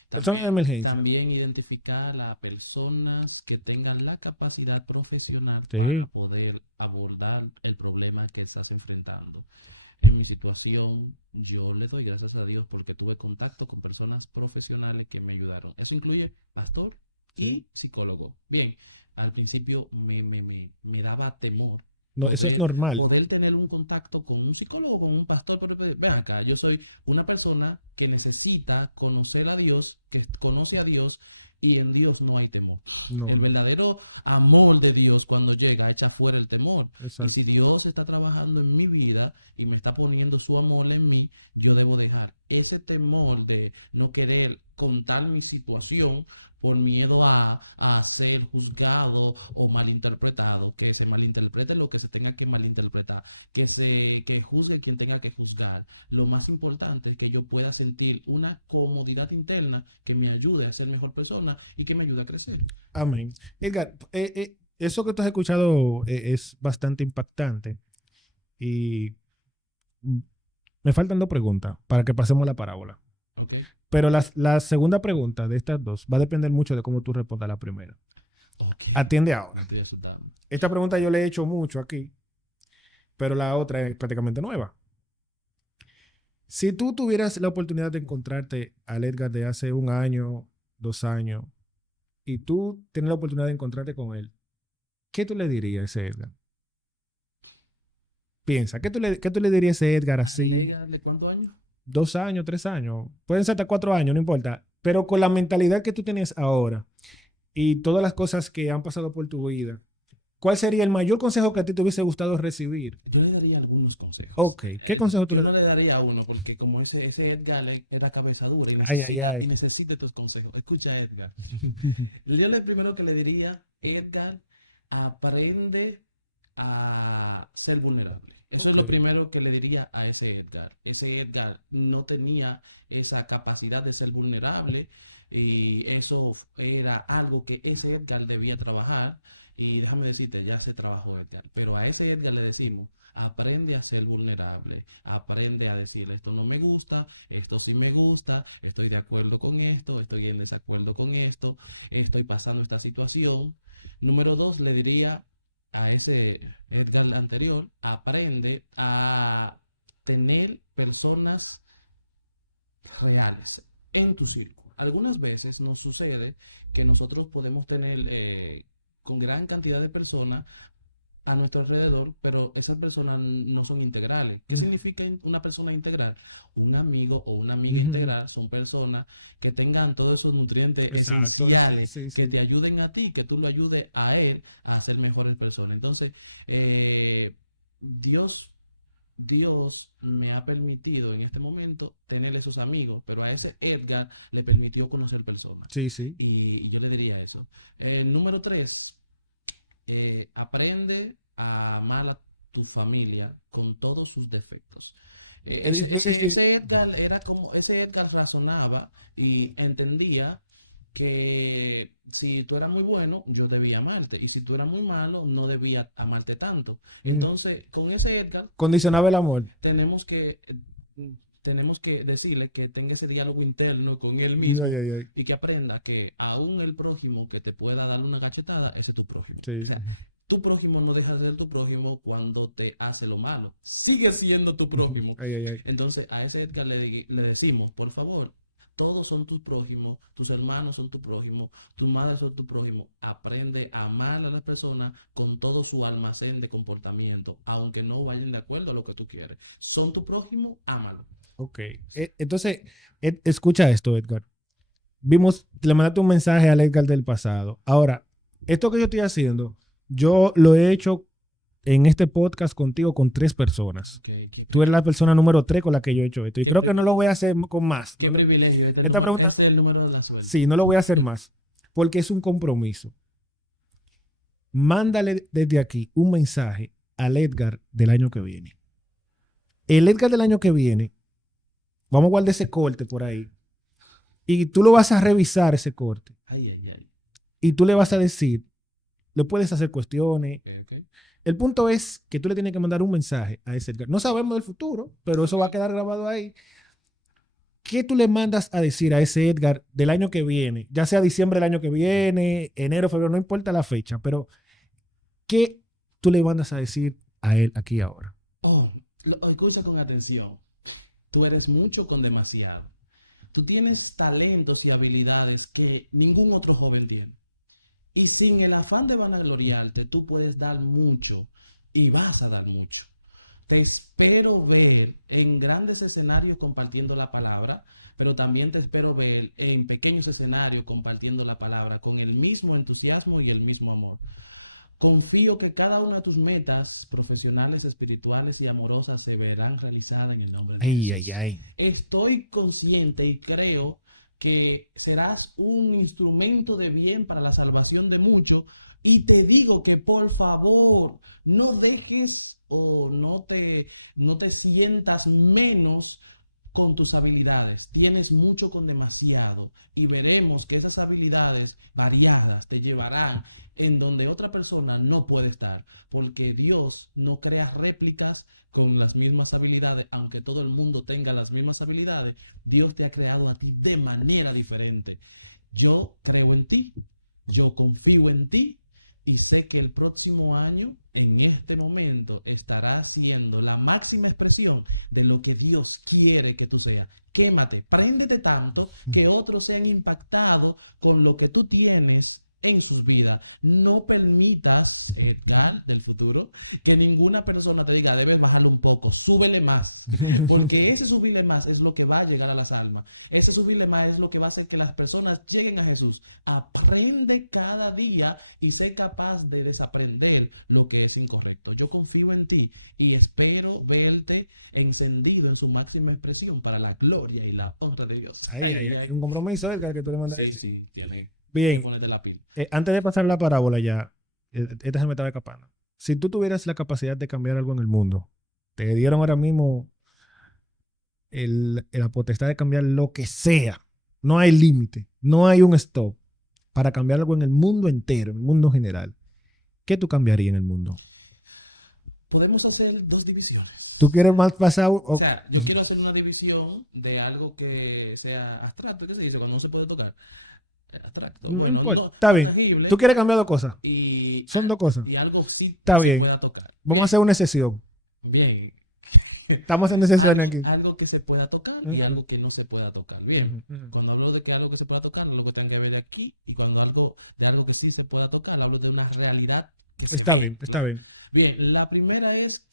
Personas de También, emergencia. también identificar a personas que tengan la capacidad profesional para Sí. poder abordar el problema que estás enfrentando. En mi situación, yo le doy gracias a Dios porque tuve contacto con personas profesionales que me ayudaron. Eso incluye pastor Sí. y psicólogo. Bien, al principio me daba temor No, eso es normal. poder tener un contacto con un psicólogo, con un pastor, pero ven acá, yo soy una persona que necesita conocer a Dios, que conoce a Dios y en Dios no hay temor. No, El verdadero amor de Dios cuando llega echa fuera el temor. Y si exacto. Dios está trabajando en mi vida y me está poniendo su amor en mí, yo debo dejar ese temor de no querer contar mi situación por miedo a ser juzgado o malinterpretado, que se malinterprete lo que se tenga que malinterpretar, que juzgue quien tenga que juzgar. Lo más importante es que yo pueda sentir una comodidad interna que me ayude a ser mejor persona y que me ayude a crecer. Amén. Edgar, eso que tú has escuchado es bastante impactante. Y mm, me faltan dos preguntas para que pasemos la parábola. ¿Ok? Pero la segunda pregunta de estas dos va a depender mucho de cómo tú respondas la primera. Ok. Atiende Me ahora. estoy asustando. Esta pregunta yo le he hecho mucho aquí, pero la otra es prácticamente nueva. Si tú tuvieras la oportunidad de encontrarte al Edgar de hace un año, 2 años, y tú tienes la oportunidad de encontrarte con él, ¿qué tú le dirías a ese Edgar? Piensa, ¿qué tú le dirías a ese Edgar así? ¿Alégale cuántos años? 2 años, 3 años, pueden ser hasta 4 años, no importa. Pero con la mentalidad que tú tienes ahora y todas las cosas que han pasado por tu vida, ¿cuál sería el mayor consejo que a ti te hubiese gustado recibir? Yo le daría algunos consejos. Ok, ¿qué consejo tú Yo le no le darías? daría uno porque como ese Edgar era cabeza dura y Ay, ay, necesita, y ay. necesita tus consejos. Escucha, Edgar. Yo lo primero que le diría Edgar aprende a ser vulnerable. Eso es lo primero que le diría a ese Edgar. Ese Edgar no tenía esa capacidad de ser vulnerable y eso era algo que ese Edgar debía trabajar y déjame decirte, ya se trabajó Edgar, pero a ese Edgar le decimos, aprende a ser vulnerable, aprende a decirle esto no me gusta, esto sí me gusta, estoy de acuerdo con esto, estoy en desacuerdo con esto, estoy pasando esta situación. Número dos, le diría a ese Edgar anterior, aprende a tener personas reales en tu círculo. Algunas veces nos sucede que nosotros podemos tener con gran cantidad de personas a nuestro alrededor, pero esas personas no son integrales. ¿Qué significa una persona integral? Un amigo o una amiga integral son personas que tengan todos esos nutrientes esenciales que te ayuden a ti, que tú lo ayudes a él a ser mejores personas. Entonces, Dios me ha permitido en este momento tener esos amigos, pero a ese Edgar le permitió conocer personas. Sí, sí. Y yo le diría eso. Número tres, aprende a amar a tu familia con todos sus defectos. Ese Edgar era como, ese Edgar razonaba y entendía que si tú eras muy bueno, yo debía amarte. Y si tú eras muy malo, no debía amarte tanto. Entonces, con ese Edgar... Condicionaba el amor. Tenemos que decirle que tenga ese diálogo interno con él mismo y que aprenda que aún el prójimo que te pueda dar una gachetada, ese es tu prójimo. Sí. O sea, tu prójimo no deja de ser tu prójimo cuando te hace lo malo. Sigue siendo tu prójimo. Entonces, a ese Edgar le decimos, por favor, todos son tus prójimos, tus hermanos son tu prójimo, tus madres son tu prójimo. Aprende a amar a las personas con todo su almacén de comportamiento, aunque no vayan de acuerdo a lo que tú quieres. Son tu prójimo, ámalo. Ok. Entonces, escucha esto, Edgar. Le mandaste un mensaje al Edgar del pasado. Ahora, esto que yo estoy haciendo, yo lo he hecho en este podcast contigo con 3 personas. Okay. Tú eres la persona número 3 con la que yo he hecho esto. Y creo que no lo voy a hacer con más. Qué privilegio. Este es el número de la suerte. Sí, no lo voy a hacer más. Porque es un compromiso. Mándale desde aquí un mensaje al Edgar del año que viene. El Edgar del año que viene, vamos a guardar ese corte por ahí. Y tú lo vas a revisar ese corte. Ay. Y tú le vas a decir, le puedes hacer cuestiones. Okay. El punto es que tú le tienes que mandar un mensaje a ese Edgar. No sabemos del futuro, pero eso va a quedar grabado ahí. ¿Qué tú le mandas a decir a ese Edgar del año que viene? Ya sea diciembre del año que viene, enero, febrero, no importa la fecha, pero ¿qué tú le mandas a decir a él aquí ahora? Escucha con atención. Tú eres mucho con demasiado. Tú tienes talentos y habilidades que ningún otro joven tiene. Y sin el afán de vanagloriarte, tú puedes dar mucho y vas a dar mucho. Te espero ver en grandes escenarios compartiendo la palabra, pero también te espero ver en pequeños escenarios compartiendo la palabra con el mismo entusiasmo y el mismo amor. Confío que cada una de tus profesionales, espirituales y amorosas se verán realizadas en el nombre de Jesús. Estoy consciente y creo que serás un instrumento de bien para la salvación de muchos. Y te digo que por favor no dejes o no te sientas menos con tus habilidades. Tienes mucho con demasiado y veremos que esas habilidades variadas te llevarán en donde otra persona no puede estar, porque Dios no crea réplicas con las mismas habilidades. Aunque todo el mundo tenga las mismas habilidades, Dios te ha creado a ti de manera diferente. Yo creo en ti, yo confío en ti y sé que el próximo año, en este momento, estará siendo la máxima expresión de lo que Dios quiere que tú seas. Quémate, préndete tanto que otros sean impactados con lo que tú tienes en sus vidas. No permitas, Edgar, del futuro, que ninguna persona te diga, debes bajarle un poco, súbele más. Porque ese subirle más es lo que va a llegar a las almas. Ese subirle más es lo que va a hacer que las personas lleguen a Jesús. Aprende cada día y sé capaz de desaprender lo que es incorrecto. Yo confío en ti y espero verte encendido en su máxima expresión para la gloria y la honra de Dios. Un compromiso, Edgar, que tú le mandas. Sí, tiene. Tienes que Bien. ponerte la pila. Antes de pasar la parábola ya, esta se me estaba escapando. Si tú tuvieras la capacidad de cambiar algo en el mundo, te dieron ahora mismo la potestad de cambiar lo que sea. No hay límite, no hay un stop para cambiar algo en el mundo entero, en el mundo general. ¿Qué tú cambiarías en el mundo? Podemos hacer dos divisiones. ¿Tú quieres más pasado? O sea, yo quiero hacer una división de algo que sea abstracto. ¿Qué se dice? Cuando no se puede tocar. Abstracto. No Bueno, importa. no, Está no bien. Tú tangible quieres cambiar dos cosas. y, Son dos cosas. y algo sí Está que se bien. pueda tocar. Vamos a Bien, hacer una excepción. bien. Estamos en excepción Algo, aquí. algo que se pueda tocar y Ujú. algo que no se pueda tocar. Bien. Ujú. Cuando hablo de que algo que se pueda tocar, lo que tenga que ver de aquí. Y cuando de algo que sí se pueda tocar, hablo de una realidad que se Está ve. bien, está Claro. bien. Bien, la primera es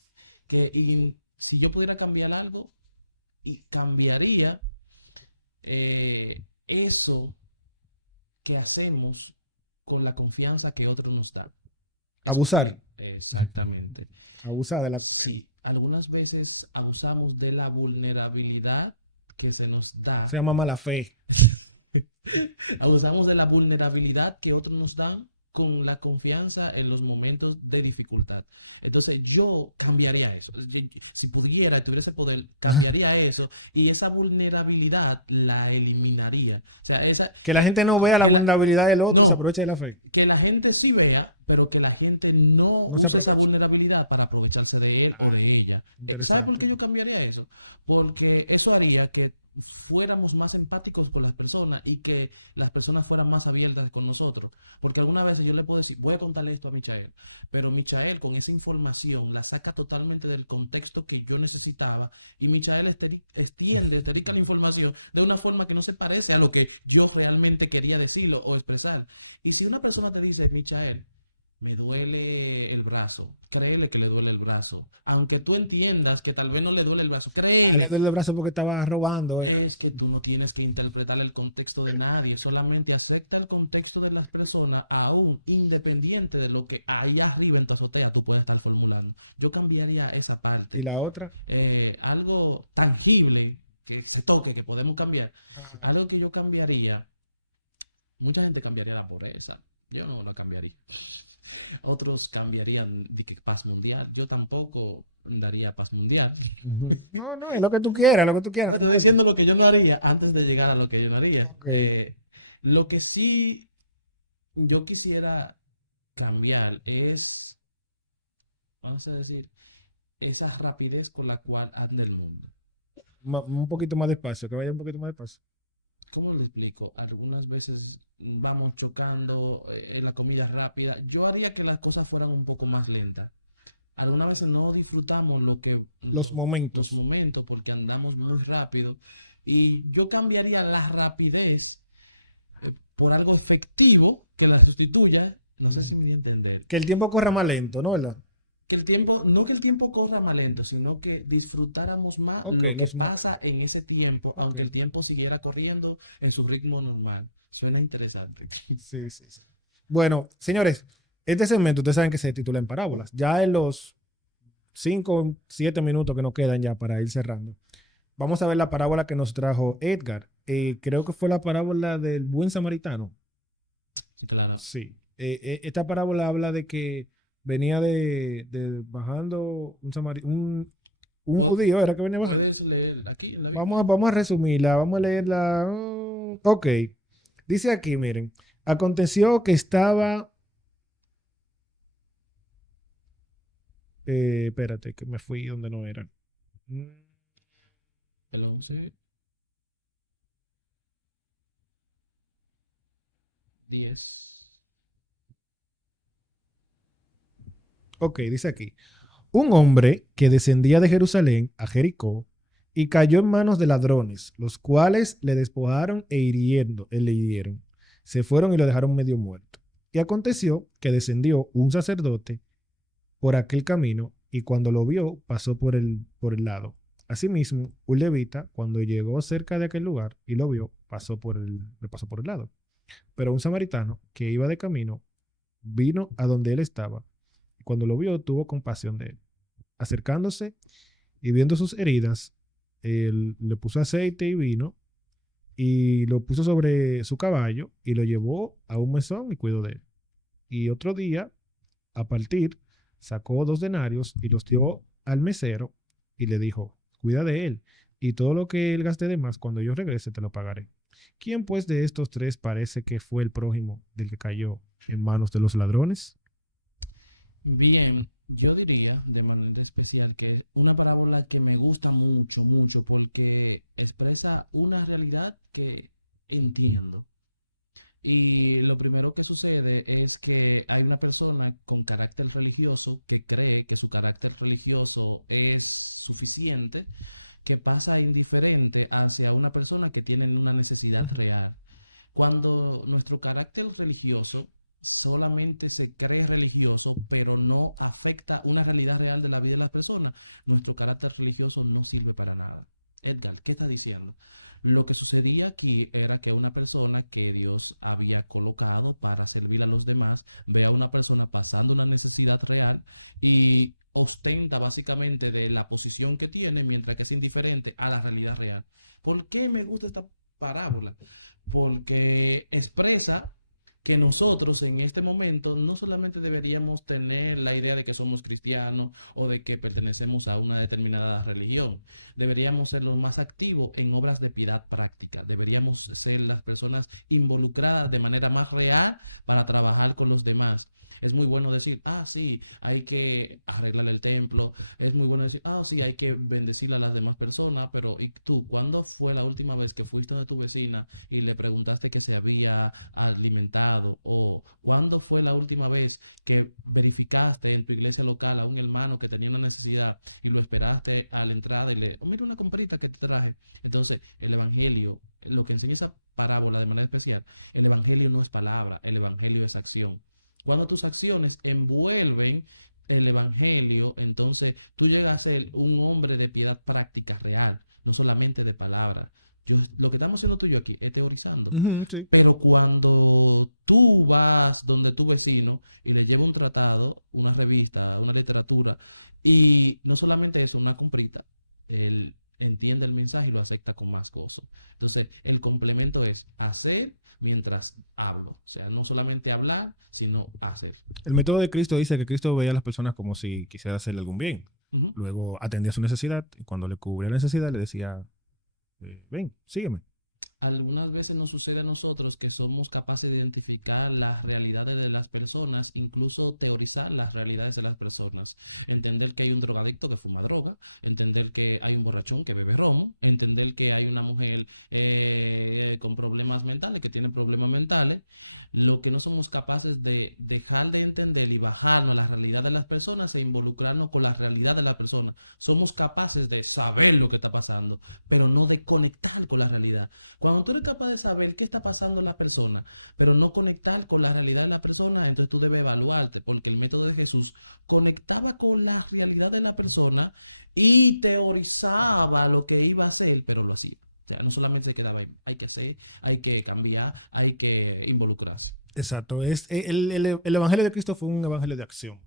que si yo pudiera cambiar algo, y cambiaría eso que hacemos con la confianza que otros nos dan. Abusar. Exactamente. Abusar de la... Sí, algunas veces abusamos de la vulnerabilidad que se nos da. Se llama mala fe. Abusamos de la vulnerabilidad que otros nos dan con la confianza en los momentos de dificultad. Entonces yo cambiaría eso. Si pudiera y tuviera ese poder, cambiaría eso y esa vulnerabilidad la eliminaría. O sea, Que la gente no vea la vulnerabilidad del otro y se aproveche de la fe. Que la gente sí vea, pero que la gente no use esa vulnerabilidad para aprovecharse de él o de ella. ¿Sabe por qué yo cambiaría eso? Porque eso haría que fuéramos más empáticos con las personas y que las personas fueran más abiertas con nosotros. Porque algunas veces yo le puedo decir, voy a contarle esto a Michael, pero Michael con esa información la saca totalmente del contexto que yo necesitaba y Michael esterica la información de una forma que no se parece a lo que yo realmente quería decirlo o expresar. Y si una persona te dice, Michael, me duele el brazo, créele que le duele el brazo. Aunque tú entiendas que tal vez no le duele el brazo, créele. Le duele el brazo porque estaba robando. Es que tú no tienes que interpretar el contexto de nadie, solamente acepta el contexto de las personas, aún independiente de lo que ahí arriba en tu azotea tú puedes estar formulando. Yo cambiaría esa parte. ¿Y la otra? Algo tangible que se toque, que podemos cambiar. Algo que yo cambiaría, mucha gente cambiaría la pobreza. Yo no la cambiaría. Otros cambiarían de que paz mundial. Yo tampoco daría paz mundial. No, es lo que tú quieras, lo que tú quieras. No, estoy diciendo lo que yo no haría antes de llegar a lo que yo no haría. Okay. Lo que sí yo quisiera cambiar es, vamos a decir, esa rapidez con la cual anda el mundo. Un poquito más despacio, que vaya un poquito más despacio. ¿Cómo le explico? Algunas veces vamos chocando en la comida rápida. Yo haría que las cosas fueran un poco más lentas. Algunas veces no disfrutamos los momentos porque andamos muy rápido. Y yo cambiaría la rapidez por algo efectivo que la sustituya. No sé si me di a entender. Que el tiempo corra más lento, ¿no? ¿Verdad? No que el tiempo corra más lento, sino que disfrutáramos más lo que pasa en ese tiempo, aunque el tiempo siguiera corriendo en su ritmo normal. Suena interesante. Sí. Bueno, señores, este segmento ustedes saben que se titula En Parábolas. Ya en los 5, 7 minutos que nos quedan ya para ir cerrando, vamos a ver la parábola que nos trajo Edgar. Creo que fue la parábola del buen samaritano. Sí, claro. Sí. Esta parábola habla de que venía de bajando un judío, ¿era que venía bajando? Puedes leer aquí en la Biblia. Vamos a resumirla, vamos a leerla. Ok. Dice aquí, miren. Aconteció que estaba... espérate, que me fui donde no era. El 11, 10. Ok, dice aquí. Un hombre que descendía de Jerusalén a Jericó y cayó en manos de ladrones, los cuales le despojaron le hirieron. Se fueron y lo dejaron medio muerto. Y aconteció que descendió un sacerdote por aquel camino y cuando lo vio pasó por el lado. Asimismo, un levita, cuando llegó cerca de aquel lugar y lo vio, pasó por el lado. Pero un samaritano que iba de camino vino a donde él estaba. Cuando lo vio, tuvo compasión de él. Acercándose y viendo sus heridas, él le puso aceite y vino y lo puso sobre su caballo y lo llevó a un mesón y cuidó de él. Y otro día, a partir, sacó 2 denarios y los dio al mesero y le dijo, cuida de él, y todo lo que él gaste de más, cuando yo regrese, te lo pagaré. ¿Quién pues de estos tres parece que fue el prójimo del que cayó en manos de los ladrones? Bien, yo diría de manera especial que es una parábola que me gusta mucho, mucho, porque expresa una realidad que entiendo. Y lo primero que sucede es que hay una persona con carácter religioso que cree que su carácter religioso es suficiente, que pasa indiferente hacia una persona que tiene una necesidad real. Cuando nuestro carácter religioso solamente se cree religioso, pero no afecta una realidad real de la vida de las personas, nuestro carácter religioso no sirve para nada. Edgar, ¿qué estás diciendo? Lo que sucedía aquí era que una persona que Dios había colocado para servir a los demás ve a una persona pasando una necesidad real y ostenta básicamente de la posición que tiene, mientras que es indiferente a la realidad real. ¿Por qué me gusta esta parábola? Porque expresa que nosotros en este momento no solamente deberíamos tener la idea de que somos cristianos o de que pertenecemos a una determinada religión, deberíamos ser los más activos en obras de piedad práctica, deberíamos ser las personas involucradas de manera más real para trabajar con los demás. Es muy bueno decir, ah, sí, hay que arreglar el templo. Es muy bueno decir, ah, sí, hay que bendecir a las demás personas. Pero, ¿y tú, cuándo fue la última vez que fuiste donde tu vecina y le preguntaste que se había alimentado? ¿O cuándo fue la última vez que verificaste en tu iglesia local a un hermano que tenía una necesidad y lo esperaste a la entrada y le, oh, mira una comprita que te traje? Entonces, el evangelio, lo que enseña esa parábola de manera especial, el evangelio no es palabra, el evangelio es acción. Cuando tus acciones envuelven el evangelio, entonces tú llegas a ser un hombre de piedad práctica real, no solamente de palabra. Lo que estamos haciendo tú y yo aquí es teorizando. Sí. Pero cuando tú vas donde tu vecino y le lleva un tratado, una revista, una literatura, y no solamente eso, una comprita, él entiende el mensaje y lo acepta con más gozo. Entonces, el complemento es hacer mientras hablo. O sea, no solamente hablar, sino hacer. El método de Cristo dice que Cristo veía a las personas como si quisiera hacerle algún bien. Ujú. Luego atendía su necesidad y cuando le cubría la necesidad le decía, ven, sígueme. Algunas veces nos sucede a nosotros que somos capaces de identificar las realidades de las personas, incluso teorizar las realidades de las personas. Entender que hay un drogadicto que fuma droga, entender que hay un borrachón que bebe romo, entender que hay una mujer con problemas mentales, que tiene problemas mentales. Lo que no somos capaces de dejar de entender y bajarnos a la realidad de las personas e involucrarnos con la realidad de la persona. Somos capaces de saber lo que está pasando, pero no de conectar con la realidad. Cuando tú eres capaz de saber qué está pasando en la persona, pero no conectar con la realidad de la persona, entonces tú debes evaluarte, porque el método de Jesús conectaba con la realidad de la persona y teorizaba lo que iba a hacer, pero lo hacía. O sea, no solamente se quedaba ahí, hay que hacer, hay que cambiar, hay que involucrarse. Exacto. El Evangelio de Cristo fue un evangelio de acción.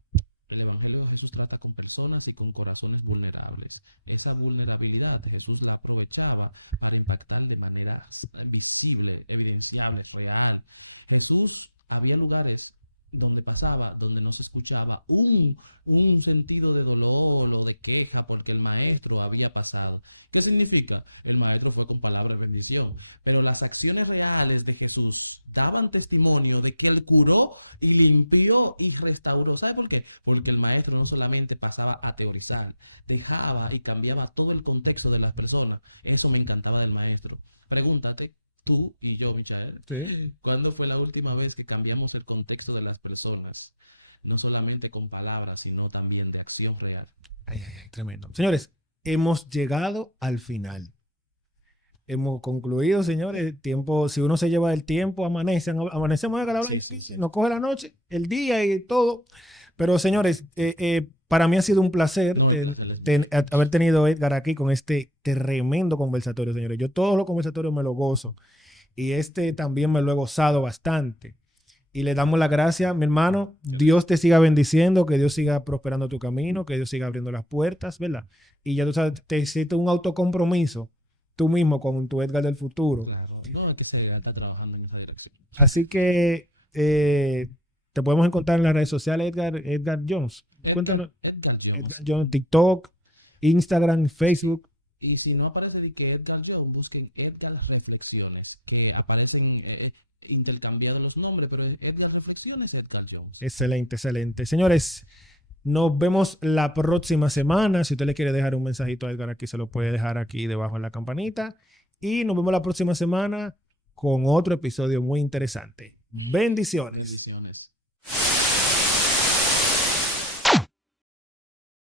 El Evangelio de Jesús trata con personas y con corazones vulnerables. Esa vulnerabilidad Jesús la aprovechaba para impactar de manera visible, evidenciable, real. Jesús, había lugares donde pasaba, donde no se escuchaba un sentido de dolor o de queja porque el maestro había pasado. ¿Qué significa? El maestro fue con palabra de bendición, pero las acciones reales de Jesús daban testimonio de que él curó y limpió y restauró. ¿Sabe por qué? Porque el maestro no solamente pasaba a teorizar, dejaba y cambiaba todo el contexto de las personas. Eso me encantaba del maestro. Pregúntate, tú y yo, Michael, Sí. ¿cuándo fue la última vez que cambiamos el contexto de las personas? No solamente con palabras, sino también de acción real. Ay, tremendo. Señores, hemos llegado al final. Hemos concluido, señores. Tiempo, si uno se lleva el tiempo, amanecemos a cada Sí, sí, sí. nos coge la noche, el día y todo. Pero, señores, para mí ha sido un placer No, el placer es mío. haber tenido a Edgar aquí con este tremendo conversatorio, señores. Yo todos los conversatorios me lo gozo y este también me lo he gozado bastante. Y le damos las gracias, mi hermano. Dios te siga bendiciendo, que Dios siga prosperando tu camino, que Dios siga abriendo las puertas, ¿verdad? Y ya tú sabes, te hiciste un autocompromiso tú mismo con tu Edgar del futuro. Claro, no es que se está trabajando en esa dirección. Así que te podemos encontrar en las redes sociales, Edgar Jones. Cuéntanos. Edgar Jones. Edgar Jones, TikTok, Instagram, Facebook. Y si no aparece de que Edgar Jones, busquen Edgar Reflexiones, que aparecen intercambiados los nombres, pero es Edgar Reflexiones, Edgar Jones. Excelente, excelente. Señores, nos vemos la próxima semana. Si usted le quiere dejar un mensajito a Edgar aquí, se lo puede dejar aquí debajo en la campanita. Y nos vemos la próxima semana con otro episodio muy interesante. Bendiciones. Bendiciones.